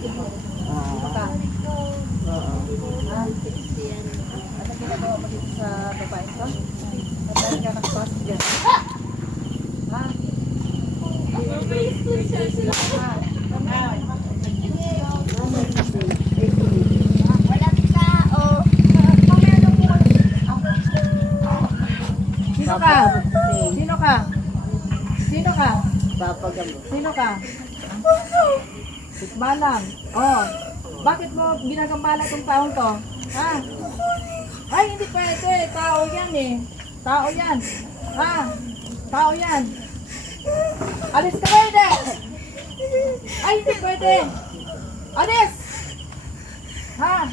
Baka. Ano ginagawa mo dito sa babae ko? Madali ka nakapasok dyan. Ha? Sino ka? Sino ka? Sino ka? Sino ka? Tikbalang. Oh. Bakit mo ginagambala tong taong to? Ha? Ay, hindi pwede. Tao yan eh. Tao yan. Ha? Tao yan. Alis ka pwede. Ay, hindi pwede. Alis! Ha?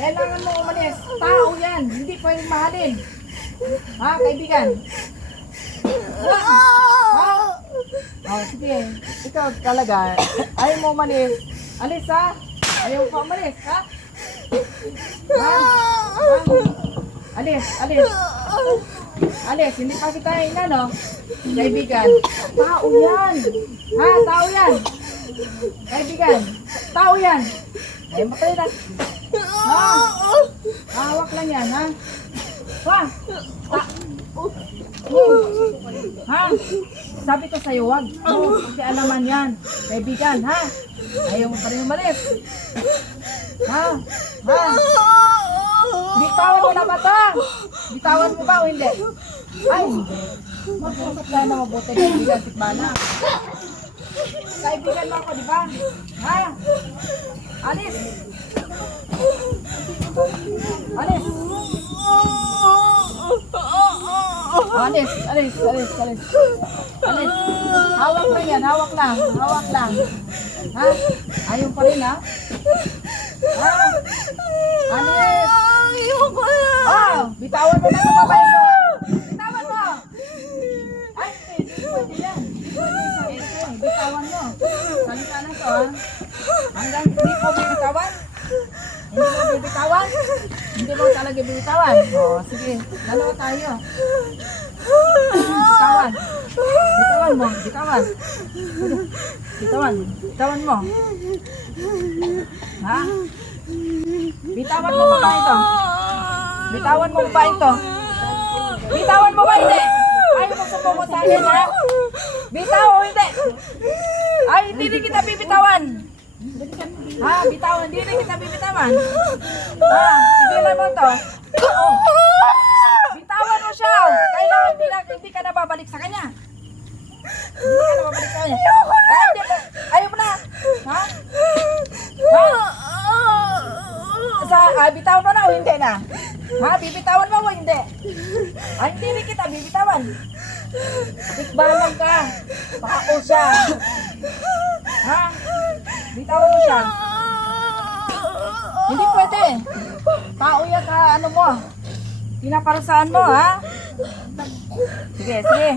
Kailangan mo umalis. Tao yan. Hindi pwedeng mahalin. Ha, kaibigan? Ha? Oh, sige. Ikaw talaga. Ayaw mo umalis. Alis ha? Ayaw ka umalis ha? Ha? Alis, alis. Alis, hindi pa kita inano. Kaibigan. Tao yan. Ha? Tao yan. Kaibigan. Tao yan. Ay, matay na. Ha? Hawak lang yan ha? Ha? Ha? Sabi ko sa'yo, wag mo kasi alaman yan. Kaibigan, ha? Ayaw mo pa rin umalis. Ha? Ha? Bitawan mo na ba ito? Bitawan mo ba o hindi? Ay, mag-usap tayo na mabuti. Kaibigan, tikbana. Kaibigan mo ako, di ba? Ha? Alis! Alis! Alis, alis, alis, alis. Alis. Hawak lang yan, hawak lang. Hawak lang. Ha? Ayaw pa rin ha? Ha? Alis. Oh, bitawan mo na ito babae mo. Bitawan mo. Ay, hindi pwede yan. Bitawan mo. Salita na ito ha. Hanggang hindi ko bibitawan. Hindi mo bibitawan. Hindi mo talaga bibitawan. O, sige. Dalawa tayo. Bitawan. Bitawan mo. Bitawan. Bitawan. Bitawan mo. Ha? Bitawan mo ba ito? Bitawan mo ba ito? Bitawan mo ba hindi? Ayaw mo sumunod sa akin ha? Bitaw o hindi? Ay, hindi rin kita bibitawan. Ha? Bitawan. Hindi rin kita bibitawan. Ha? Tigilan mo ito. Oh. Bitawan mo siya. Kailangan hindi ka na babalik sa kanya. Hindi ka na babalik sa kanya. Ayaw mo na. Ha? Ha? Bitawan mo na o hindi na? Ha? Bibitawan mo o hindi? Ay, hindi rin kita bibitawan. Tikbalang ka. Baka siya. Ha? Bitawan mo siya. Hindi pwede. Tao yan ka, ano mo. Pinaparasaan mo, ha? Sige, sige.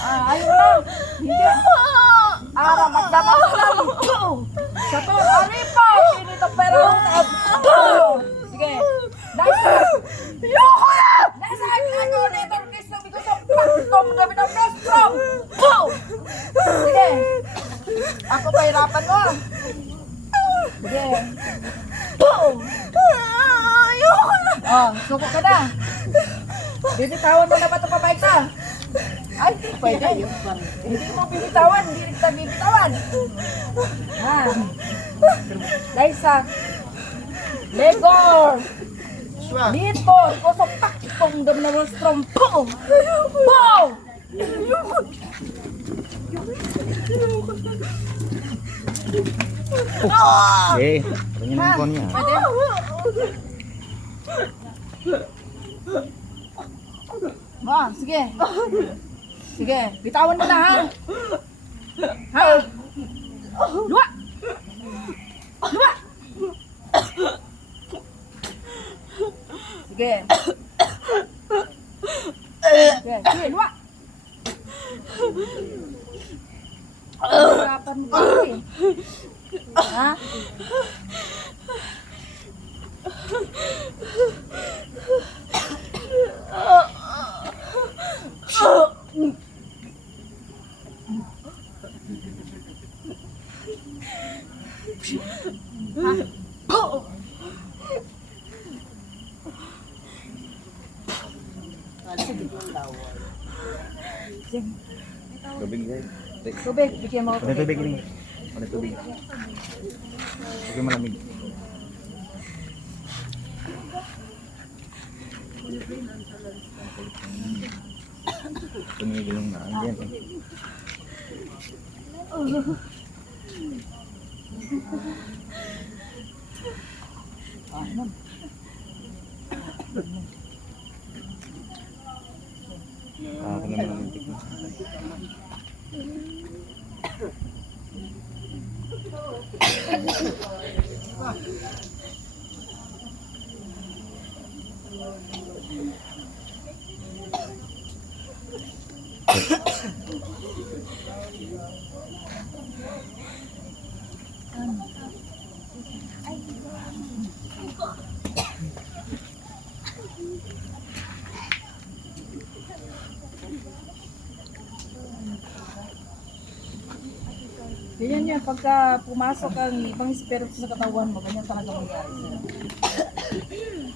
Ayaw na. Hindi. Magdaman mo lang. Sa to, aripa. Pinito pero. Sige. Nasa. Ayoko na. Nasa ako dito. Kristo, because of pagtom gabi ng rostrum. Sige. Ako pahirapan mo. Sige. Ayoko na. Oh, suko ka na. Bibitawan mo na ba ito papay ka? Ay, hindi pwede. Hindi mo bibitawan. Hindi rin kita bibitawan. Ha? Laisa. Legor. Dito. Kusok pakitong gabi ng rostrum. Pow! Pow! Eh, ganyan ang phone niya. Pwede? Ma, sige. Sige, bitawan mo na ha. Ha? Luwa! Luwa! Sige. Sige, sige, luwa! Hirapan mo ba eh? Ha? Ha? Sige. Sige. Tubig guys. Tubig, bigyan mo ako Ano tubig. tubig ini? Ano tubig? Okay, malamig. Tumigil yung naan yan eh. Ano? Ako naman ang muntik na. Ganyan yan, pagka pumasok ang ibang espiritu sa katawan mo, ganyan talaga mangyari sa'yo.